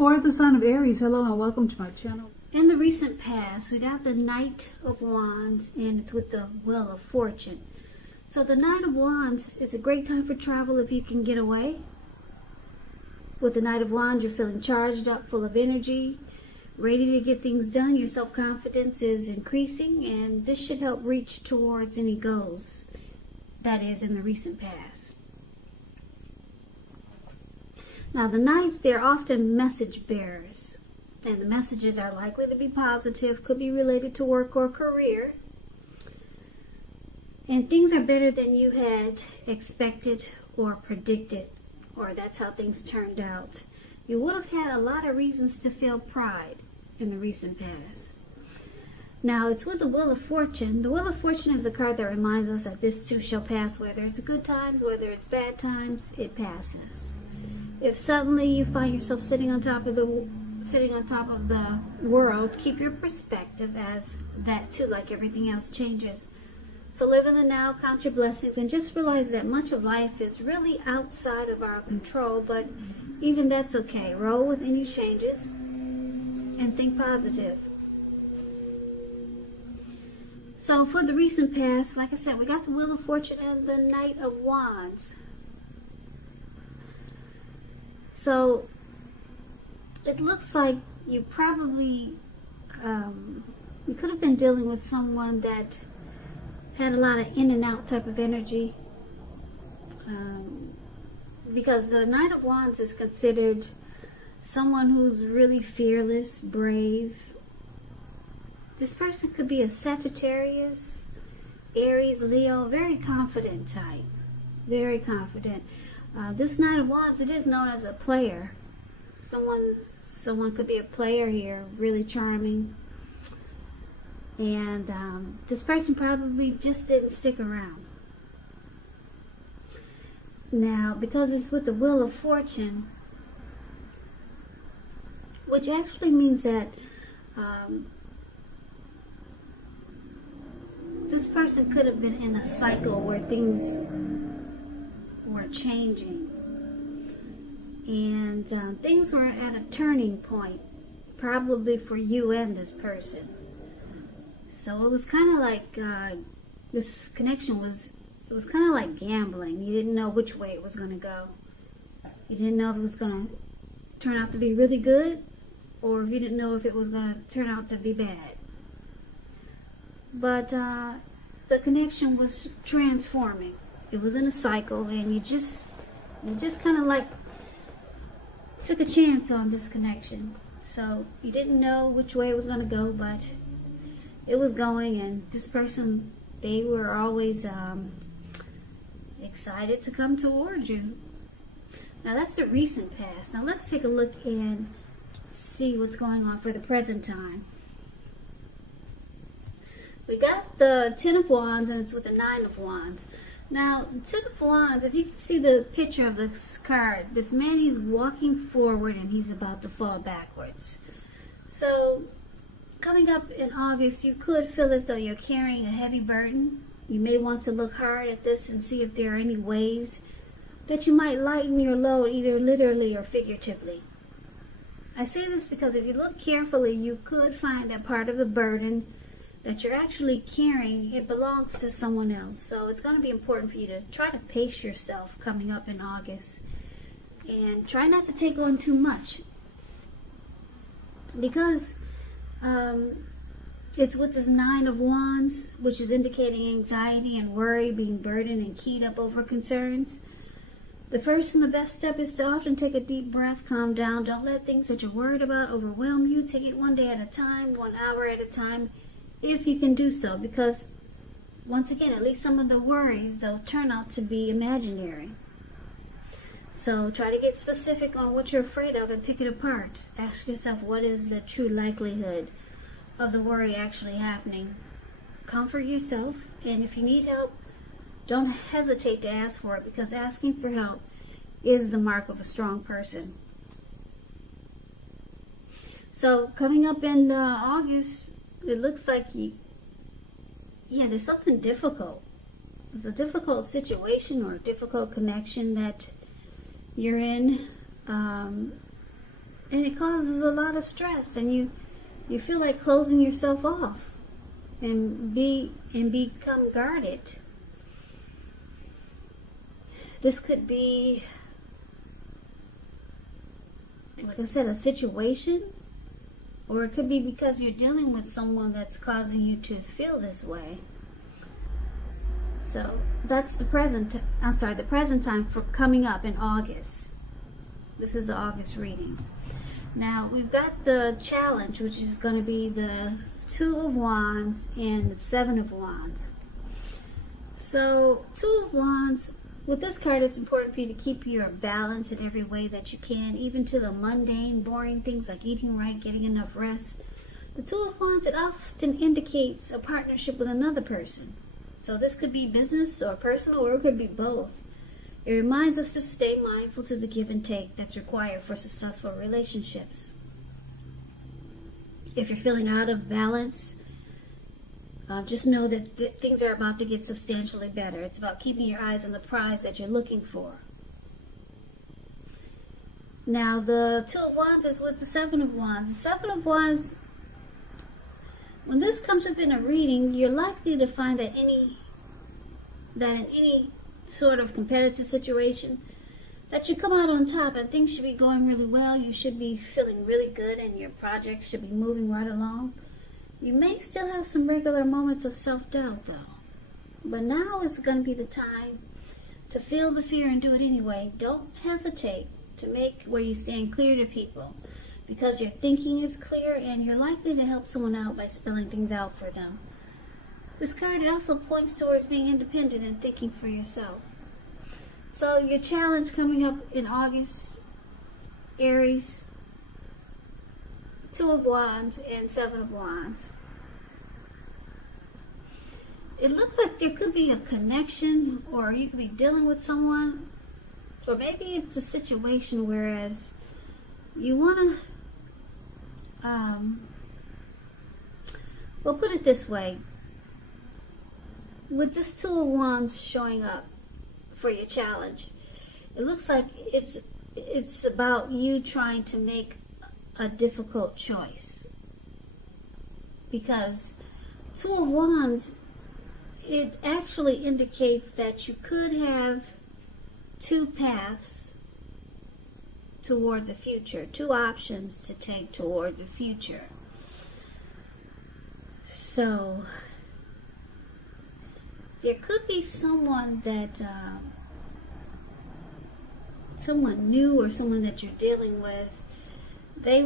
for the sign of Aries. Hello and welcome to my channel. In the recent past, we got the Knight of Wands, and it's with the Wheel of Fortune. So the Knight of Wands, it's a great time for travel if you can get away. With the Knight of Wands, you're feeling charged up, full of energy, ready to get things done. Your self-confidence is increasing, and this should help reach towards any goals that is in the recent past. Now, the Knights, they're often message bearers, and the messages are likely to be positive, could be related to work or career. And things are better than you had expected or predicted, or that's how things turned out. You would have had a lot of reasons to feel pride in the recent past. Now, it's with the Wheel of Fortune. The Wheel of Fortune is a card that reminds us that this too shall pass. Whether it's good times, whether it's bad times, it passes. If suddenly you find yourself sitting on top of the world, keep your perspective as that too, like everything else, changes. So live in the now, count your blessings, and just realize that much of life is really outside of our control, but even that's okay. Roll with any changes and think positive. So for the recent past, like I said, we got the Wheel of Fortune and the Knight of Wands. So it looks like you probably, you could have been dealing with someone that had a lot of in and out type of energy. Because the Knight of Wands is considered someone who's really fearless, brave. This person could be a Sagittarius, Aries, Leo, very confident type. Very confident. This Knight of Wands, it is known as a player. Someone could be a player here, really charming. And this person probably just didn't stick around. Now, because it's with the Wheel of Fortune, which actually means that this person could have been in a cycle where things were changing. And things were at a turning point, probably for you and this person. So it was kind of like this connection was kind of like gambling. You didn't know which way it was going to go. You didn't know if it was going to turn out to be really good, or if you didn't know if it was going to turn out to be bad. But the connection was transforming. It was in a cycle, and you just kind of like took a chance on this connection. So you didn't know which way it was going to go, but it was going, and this person, they were always excited to come towards you. Now that's the recent past. Now let's take a look and see what's going on for the present time. We got the Ten of Wands, and it's with the Nine of Wands. Now, the Ten of Wands, if you can see the picture of this card, this man, he's walking forward and he's about to fall backwards. So, coming up in August, you could feel as though you're carrying a heavy burden. You may want to look hard at this and see if there are any ways that you might lighten your load, either literally or figuratively. I say this because if you look carefully, you could find that part of the burden that you're actually carrying, it belongs to someone else. So it's going to be important for you to try to pace yourself coming up in August, and try not to take on too much, because it's with this Nine of Wands, which is indicating anxiety and worry, being burdened and keyed up over concerns. The first and the best step is to often take a deep breath, calm down. Don't let things that you're worried about overwhelm you. Take it one day at a time, 1 hour at a time, if you can do so, because once again, at least some of the worries, they'll turn out to be imaginary. So try to get specific on what you're afraid of and pick it apart. Ask yourself, what is the true likelihood of the worry actually happening? Comfort yourself, and if you need help, don't hesitate to ask for it, because asking for help is the mark of a strong person. So coming up in August, it looks like there's something difficult. It's a difficult situation or a difficult connection that you're in. And it causes a lot of stress, and you feel like closing yourself off and become guarded. This could be, like I said, a situation, or it could be because you're dealing with someone that's causing you to feel this way. So that's the present time for coming up in August. This is the August reading. Now we've got the challenge, which is going to be the Two of Wands and the Seven of Wands. So Two of Wands, with this card, it's important for you to keep your balance in every way that you can, even to the mundane, boring things like eating right, getting enough rest. The Two of Wands, it often indicates a partnership with another person. So this could be business or personal, or it could be both. It reminds us to stay mindful to the give and take that's required for successful relationships. If you're feeling out of balance, just know that things are about to get substantially better. It's about keeping your eyes on the prize that you're looking for. Now, the Two of Wands is with the Seven of Wands. The Seven of Wands, when this comes up in a reading, you're likely to find that in any sort of competitive situation, that you come out on top and things should be going really well. You should be feeling really good and your project should be moving right along. You may still have some regular moments of self-doubt though. But now is going to be the time to feel the fear and do it anyway. Don't hesitate to make where you stand clear to people, because your thinking is clear and you're likely to help someone out by spelling things out for them. This card, it also points towards being independent and thinking for yourself. So your challenge coming up in August, Aries, Two of Wands and Seven of Wands. It looks like there could be a connection, or you could be dealing with someone, or maybe it's a situation whereas you want to, well, put it this way. With this Two of Wands showing up for your challenge, it looks like it's about you trying to make a difficult choice, because Two of Wands, it actually indicates that you could have two paths towards the future, two options to take towards the future. So there could be someone that someone new, or someone that you're dealing with. This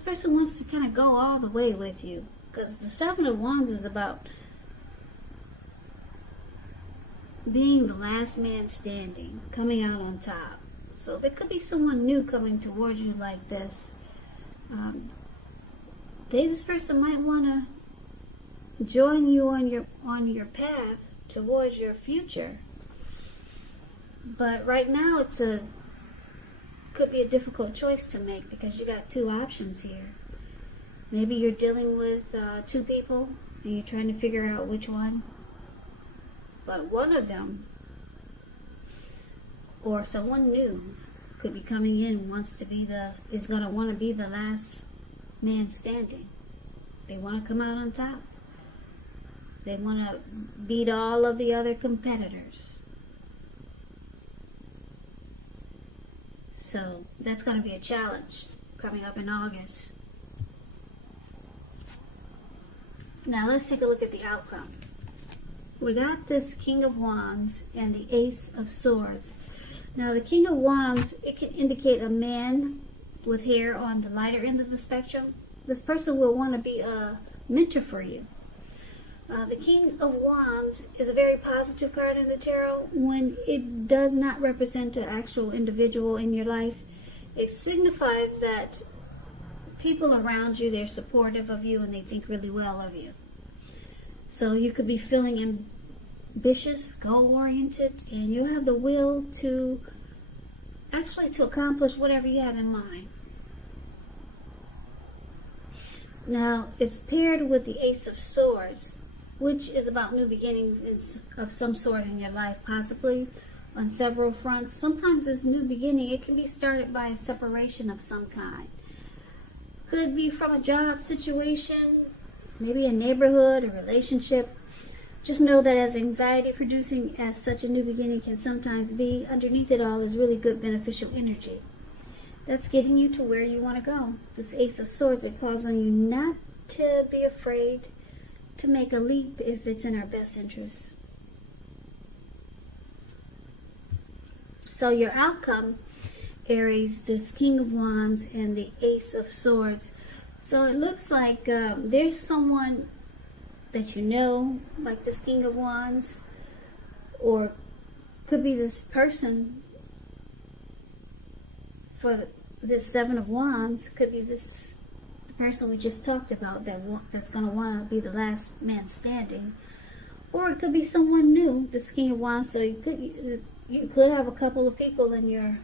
person wants to kind of go all the way with you, because the Seven of Wands is about being the last man standing, coming out on top. So there could be someone new coming towards you like this. This person might want to join you on your path towards your future. But right now could be a difficult choice to make, because you got two options here. Maybe you're dealing with two people and you're trying to figure out which one. But one of them, or someone new, could be coming in, is going to want to be the last man standing. They want to come out on top. They want to beat all of the other competitors. So that's going to be a challenge coming up in August. Now let's take a look at the outcome. We got this King of Wands and the Ace of Swords. Now the King of Wands, it can indicate a man with hair on the lighter end of the spectrum. This person will want to be a mentor for you. The King of Wands is a very positive card in the tarot. When it does not represent an actual individual in your life, it signifies that people around you, they're supportive of you and they think really well of you. So you could be feeling ambitious, goal-oriented, and you have the will to accomplish whatever you have in mind. Now, it's paired with the Ace of Swords, which is about new beginnings of some sort in your life, possibly on several fronts. Sometimes this new beginning, it can be started by a separation of some kind. Could be from a job situation, maybe a neighborhood, a relationship. Just know that as anxiety producing as such a new beginning can sometimes be, underneath it all is really good beneficial energy. That's getting you to where you want to go. This Ace of Swords, it calls on you not to be afraid to make a leap if it's in our best interests. So your outcome, Aries, this King of Wands and the Ace of Swords. So it looks like there's someone that you know, like this King of Wands, or could be this person for this Seven of Wands. Could be this the person we just talked about that's going to want to be the last man standing, or it could be someone new, this King of Wands. So you could have a couple of people in your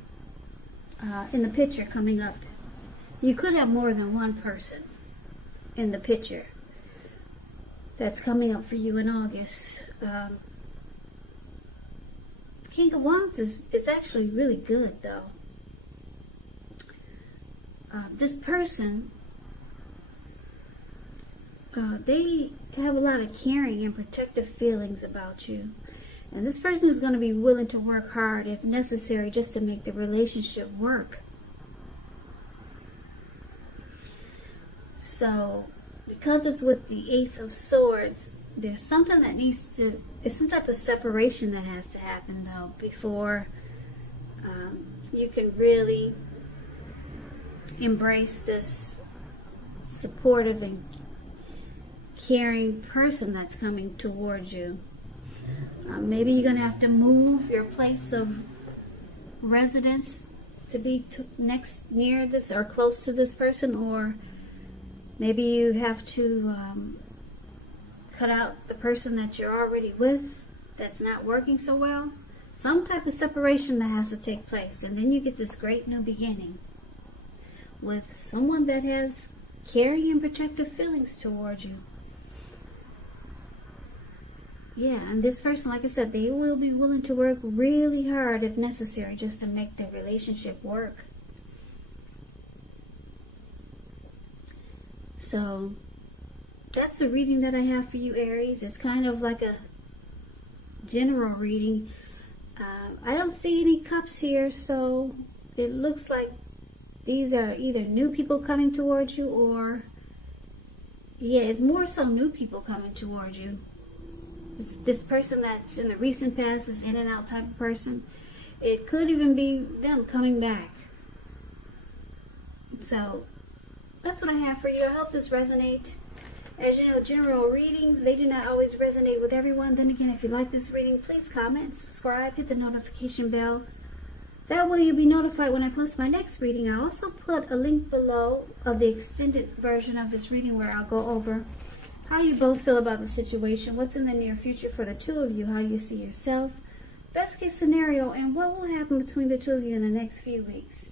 in the picture coming up. You could have more than one person in the picture that's coming up for you in August. King of Wands is actually really good, though. This person, they have a lot of caring and protective feelings about you. And this person is going to be willing to work hard if necessary just to make the relationship work. So, because it's with the Ace of Swords, there's something that there's some type of separation that has to happen, though, before you can really embrace this supportive and caring person that's coming towards you. Maybe you're going to have to move your place of residence to be near this or close to this person, or maybe you have to cut out the person that you're already with that's not working so well. Some type of separation that has to take place, and then you get this great new beginning with someone that has caring and protective feelings towards you. Yeah, and this person, like I said, they will be willing to work really hard if necessary just to make the relationship work. So that's the reading that I have for you, Aries. It's kind of like a general reading. I don't see any cups here, so it looks like these are either new people coming towards you, or yeah, it's more so new people coming towards you. This person that's in the recent past is in and out type of person. It could even be them coming back. So that's what I have for you. I hope this resonates. As you know, general readings, they do not always resonate with everyone. Then again, if you like this reading, please comment, subscribe, hit the notification bell. That way you'll be notified when I post my next reading. I'll also put a link below of the extended version of this reading where I'll go over how you both feel about the situation, what's in the near future for the two of you, how you see yourself, best case scenario, and what will happen between the two of you in the next few weeks.